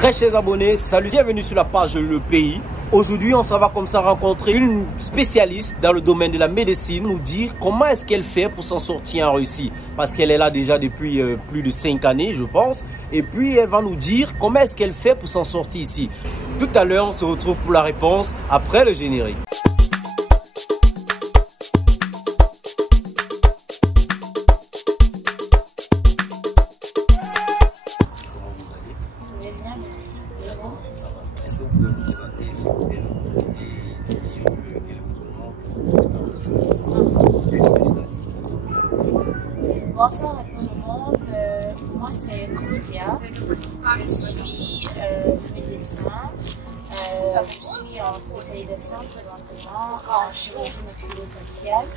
Très chers abonnés, salut, bienvenue sur la page Le Pays. Aujourd'hui, on s'en va comme ça rencontrer une spécialiste dans le domaine de la médecine, nous dire comment est-ce qu'elle fait pour s'en sortir en Russie. Parce qu'elle est là déjà depuis plus de 5 années, je pense. Et puis, elle va nous dire comment est-ce qu'elle fait pour s'en sortir ici. Tout à l'heure, on se retrouve pour la réponse après le générique. Est-ce que vous pouvez vous présenter, s'il vous plaît, et dire quel est votre nom, qu'est-ce que vous faites dans le sein? Bonsoir à tout le monde, moi c'est Claudia, je suis médecin, je suis en spécialisation présentement en chirurgie maxillofaciale.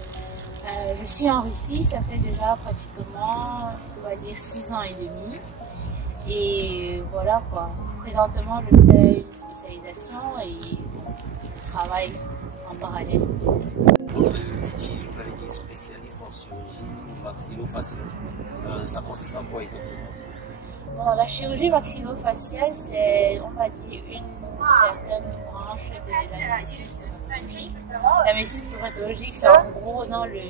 Je suis en Russie, ça fait déjà pratiquement, on va dire, 6 ans et demi. Et voilà quoi. Présentement, je fais une spécialisation et je travaille en parallèle. Vous avez dit spécialiste en chirurgie maxillofaciale. Ça consiste en quoi exactement? Bon, la chirurgie maxillofaciale, c'est, on va dire, une certaine branche de la médecine stomatologique. La médecine stomatologique, c'est en gros dans le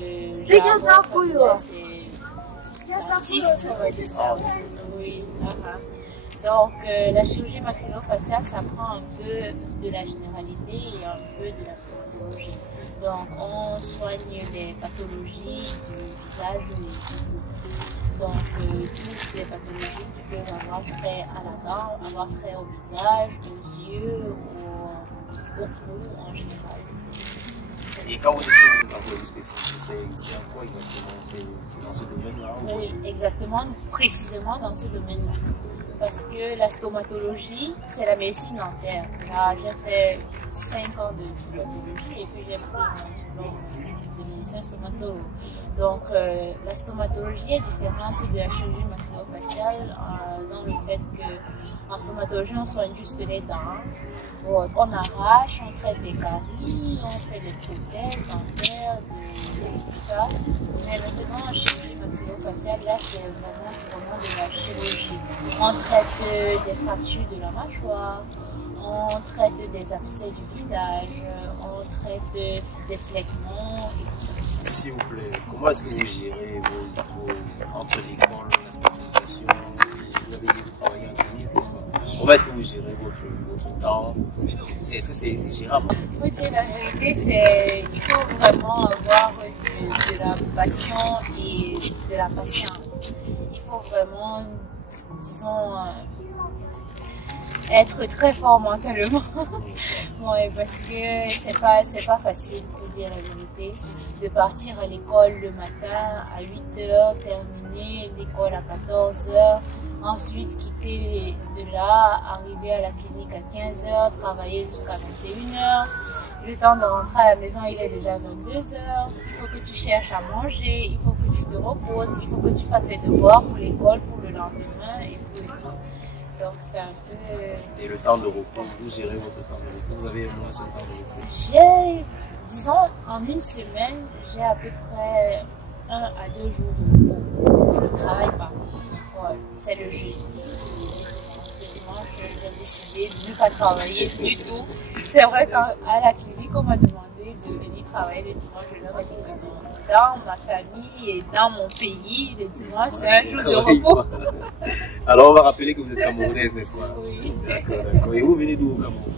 Donc, la chirurgie maxillofaciale, ça prend un peu de la généralité et un peu de la stomatologie. Donc, on soigne les pathologies du visage et du cou. Donc, toutes les pathologies qui peuvent avoir trait à la dent, avoir trait au visage, aux yeux, au cou en général. Et quand vous dites que vous êtes spécialisé, c'est en quoi exactement? C'est dans ce domaine-là? Oui, exactement, précisément dans ce domaine-là. Parce que la stomatologie, c'est la médecine dentaire. J'ai fait 5 ans de stomatologie et puis j'ai pris mon diplôme de médecin stomatologue. Donc, la stomatologie est différente de la chirurgie maxillofaciale dans le fait qu'en stomatologie, on soigne juste les dents. On arrache, on traite des caries, on fait des prothèses dentaires, tout ça. Mais maintenant, en chirurgie maxillofaciale, là, c'est vraiment de la chirurgie. On traite des fractures de la mâchoire, on traite des abcès du visage, on traite des fléquements. S'il vous plaît, comment est-ce que vous gérez entre l'école, la spécialisation, vous avez travaillé en clinique, n'est-ce pas? Comment est-ce que vous gérez votre temps? Est-ce que c'est gérable? Pour dire la vérité, c'est il faut vraiment avoir de la passion et de la patience. Il faut vraiment, disons, être très fort mentalement. Ouais, parce que c'est pas facile, pour dire la vérité, de partir à l'école le matin à 8 h, terminer l'école à 14 h, ensuite quitter de là, arriver à la clinique à 15 h, travailler jusqu'à 21 h. Le temps de rentrer à la maison, il est déjà 22 h. Il faut que tu cherches à manger, il faut que tu te reposes, il faut que tu fasses les devoirs pour l'école, pour le lendemain et tout. Donc c'est un peu... Et le temps de repos, vous gérez votre temps de repos, vous avez moins ce temps de repos? J'ai, disons, en une semaine, j'ai à peu près 1 à 2 jours de repos. Je ne travaille pas. Ouais, c'est le jeudi. Le dimanche, j'ai décidé de ne pas travailler du tout. C'est vrai qu'à la clinique, on m'a demandé de venir travailler le dimanche. Je leur ai dit que non. Dans ma famille et dans mon pays, le dimanche, c'est un jour de repos. Alors, on va rappeler que vous êtes camerounaise, n'est-ce pas? Oui. D'accord, d'accord. Et vous venez d'où au Cameroun?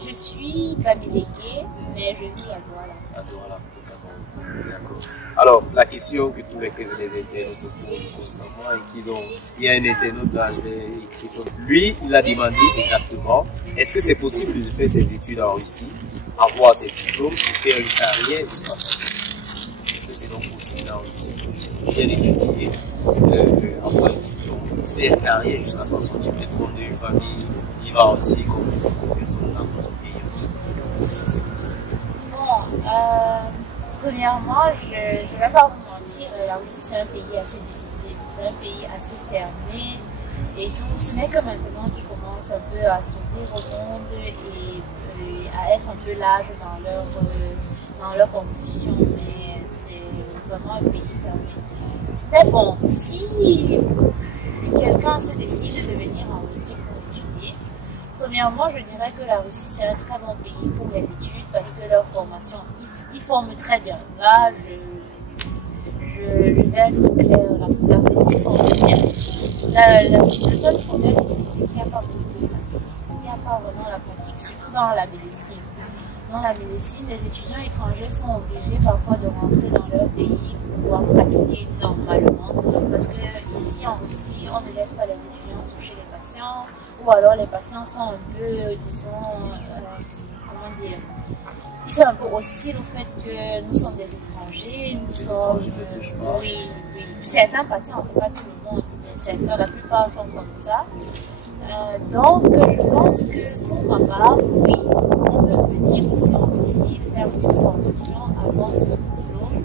Je suis Bamileke, mais je vis à Douala. À Douala, au Cameroun. D'accord. Alors, la question que tous les internautes se posent constamment et qu'ils ont... Il y a un internaute là, je vais écrire ça. Lui, il a demandé exactement, est-ce que c'est possible de faire ses études en Russie, avoir ses diplômes et faire une carrière jusqu'à son... Est-ce que c'est donc possible en Russie, bien étudier, avoir un diplôme, faire carrière jusqu'à s'en sortir, peut-être fonder une famille, vivre en Russie comme d'autres personnes dans notre pays? Est-ce que c'est possible? Bon, premièrement, je ne vais pas vous mentir, la Russie c'est un pays assez difficile, c'est un pays assez fermé et tout. Ce n'est que maintenant qu'ils commencent un peu à s'ouvrir au monde et à être un peu large dans leur constitution, mais c'est vraiment un pays fermé. Mais bon, si quelqu'un se décide de venir en Russie pour Premièrement, je dirais que la Russie, c'est un très bon pays pour les études parce que leur formation, ils forment très bien. Là, je vais être claire, la Russie forme bien. Le seul problème ici, c'est qu'il n'y a pas beaucoup de pratique. Il n'y a pas vraiment la pratique, surtout dans la médecine. Dans la médecine, les étudiants étrangers sont obligés parfois de rentrer dans leur pays pour pouvoir pratiquer normalement. Parce que ici, en Russie, on ne laisse pas les étudiants toucher les patients. Ou alors les patients sont un peu, disons, comment dire, ils sont un peu hostiles au fait que nous sommes des étrangers, nous sommes, oui, certains patients, c'est pas tout le monde, mais certains, la plupart sont comme ça. Donc, je pense que pour ma part, oui, on peut venir aussi en Russie faire une formation avant ce diplôme.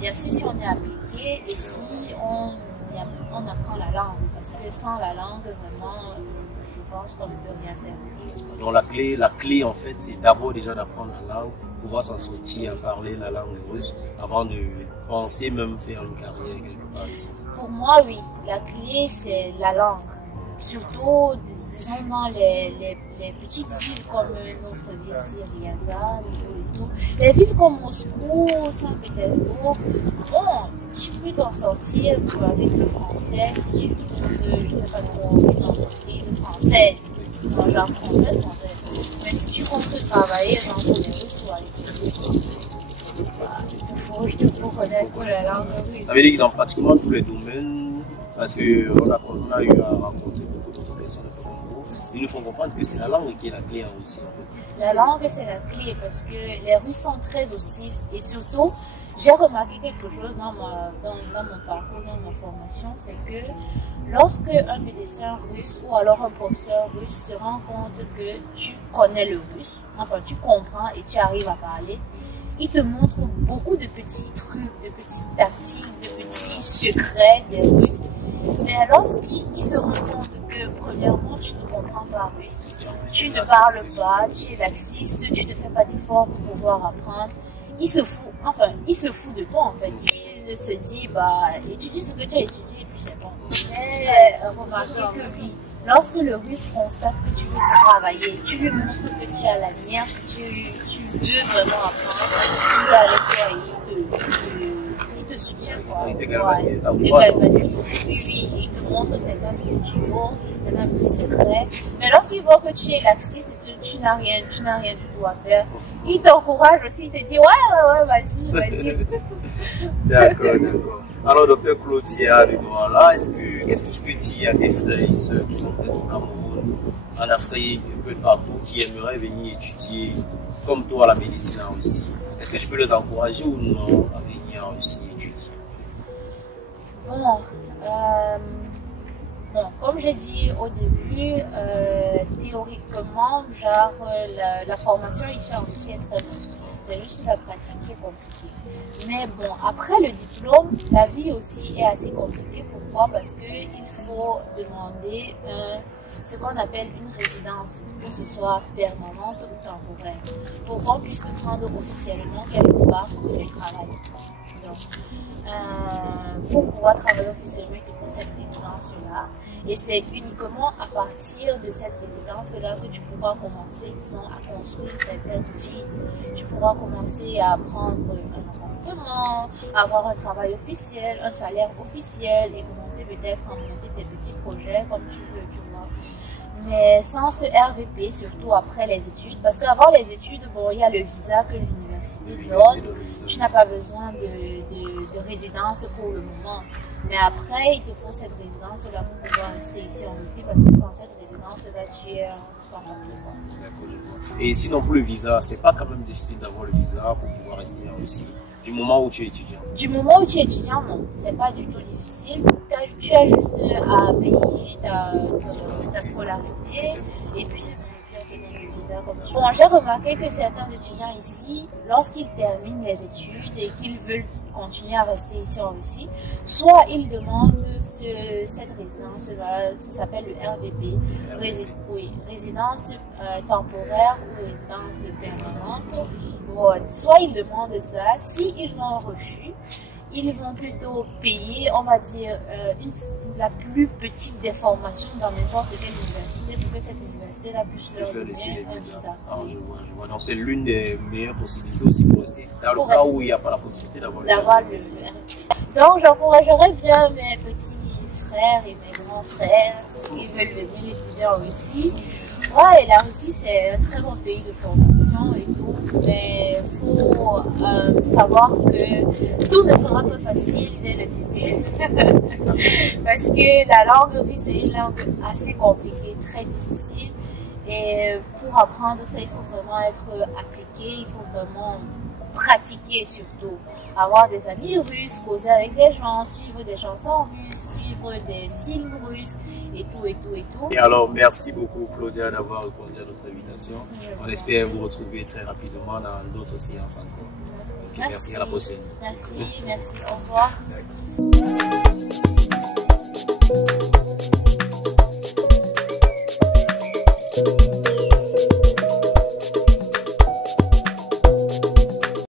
Bien sûr, si on est appliqué et si on apprend la langue, parce que sans la langue, vraiment, je pense qu'on ne peut rien faire. Donc la clé en fait, c'est d'abord déjà d'apprendre la langue, pouvoir s'en sortir, parler la langue russe, avant de penser même faire une carrière quelque part ici. Pour moi, oui, la clé c'est la langue. Surtout, disons, dans les petites villes comme notre ville ici, Ryazan et tout. Les villes comme Moscou, Saint-Pétersbourg, bon, tu peux t'en sortir avec le français si tu trouves, je ne sais pas trop, une entreprise française, genre française. Mais si tu comptes travailler dans les Russes ou à l'étranger, il faut connaître la langue russe. Ça veut dire que dans pratiquement tous les domaines, parce qu'on a eu à rencontrer beaucoup d'autres personnes de Congo, ils nous font comprendre que c'est la langue qui est la clé en Russie. En fait. La langue, c'est la clé parce que les Russes sont très hostiles et surtout, j'ai remarqué quelque chose dans mon parcours, dans ma formation, c'est que lorsque un médecin russe ou alors un professeur russe se rend compte que tu connais le russe, enfin tu comprends et tu arrives à parler, il te montre beaucoup de petits trucs, de petites tactiques, de petits secrets des Russes. Mais lorsqu'il se rend compte que, premièrement, tu ne comprends pas russe, tu ne parles pas, tu es laxiste, tu ne fais pas d'efforts pour pouvoir apprendre, il se fout de toi en fait. Il se dit, bah, étudie ce que tu as étudié et puis c'est bon. Mais remarquez que oui, lorsque le russe constate que tu veux travailler, tu lui montres que tu as la lumière, que tu veux vraiment apprendre, il est avec toi et il te soutient. Il te galvanise. Oui, il te montre certains petits tuyaux, certains petits secrets. Mais lorsqu'il voit que tu es laxiste et que tu n'as rien du tout à faire, il t'encourage aussi, il te dit ouais, vas-y. D'accord. Alors, docteur Claudia Lenoir, qu'est-ce que tu peux dire à tes frères et sœurs qui sont peut-être au Cameroun, en Afrique, un peu partout, qui aimeraient venir étudier comme toi la médecine en Russie? Est-ce que je peux les encourager ou non à venir en Russie étudier? Bon, comme j'ai dit au début, théoriquement, genre, la formation ici en Russie est très bonne. C'est juste la pratique qui est compliquée. Mais bon, après le diplôme, la vie aussi est assez compliquée. Pourquoi? Parce qu'il faut demander ce qu'on appelle une résidence, que ce soit permanente ou temporaire, pour qu'on puisse te prendre officiellement quelque part pour que tu travailles. Donc, pour pouvoir travailler officiellement, il faut cette résidence-là. Et c'est uniquement à partir de cette résidence-là que tu pourras commencer, disons, à construire certaines vies. Tu pourras commencer à prendre un appartement, avoir un travail officiel, un salaire officiel et commencer peut-être à monter tes petits projets comme tu veux, tu vois. Mais sans ce RVP, surtout après les études, parce qu'avant les études, bon, il y a le visa que l'université donne. Tu n'as pas besoin de résidence pour le moment. Mais après, il te faut cette résidence-là pour pouvoir rester ici en Russie, parce que sans cette résidence-là, tu es sans papier. Et sinon, pour le visa, c'est pas quand même difficile d'avoir le visa pour pouvoir rester en Russie, du moment où tu es étudiant? Du moment où tu es étudiant, non. C'est pas du tout difficile. Tu as juste à payer ta scolarité et puis c'est bon, j'ai remarqué que certains étudiants ici, lorsqu'ils terminent les études et qu'ils veulent continuer à rester ici en Russie, soit ils demandent cette résidence-là, ça s'appelle le RVP, résidence temporaire ou résidence permanente. Bon, soit ils demandent ça, s'ils ont un refus, ils vont plutôt payer, on va dire, la plus petite des formations dans n'importe quelle université pour que cette université-là puisse leur donner un visa. Alors, je vois. Donc, c'est l'une des meilleures possibilités aussi pour rester. Dans le cas où il n'y a pas la possibilité d'avoir le Donc, j'encouragerais bien mes petits frères et mes grands frères qui veulent venir étudier en Russie. Ouais, la Russie, c'est un très bon pays de formation et tout, mais il faut savoir que tout ne sera pas facile dès le début. Parce que la langue russe est une langue assez compliquée, très difficile. Et pour apprendre ça, il faut vraiment être appliqué, il faut vraiment pratiquer surtout. Avoir des amis russes, causer avec des gens, suivre des chansons russes, suivre des films russes et tout. Et alors, merci beaucoup Claudia d'avoir répondu à notre invitation. On espère vous retrouver très rapidement dans d'autres séances encore. Okay, merci, à la prochaine. Merci, au revoir. D'accord.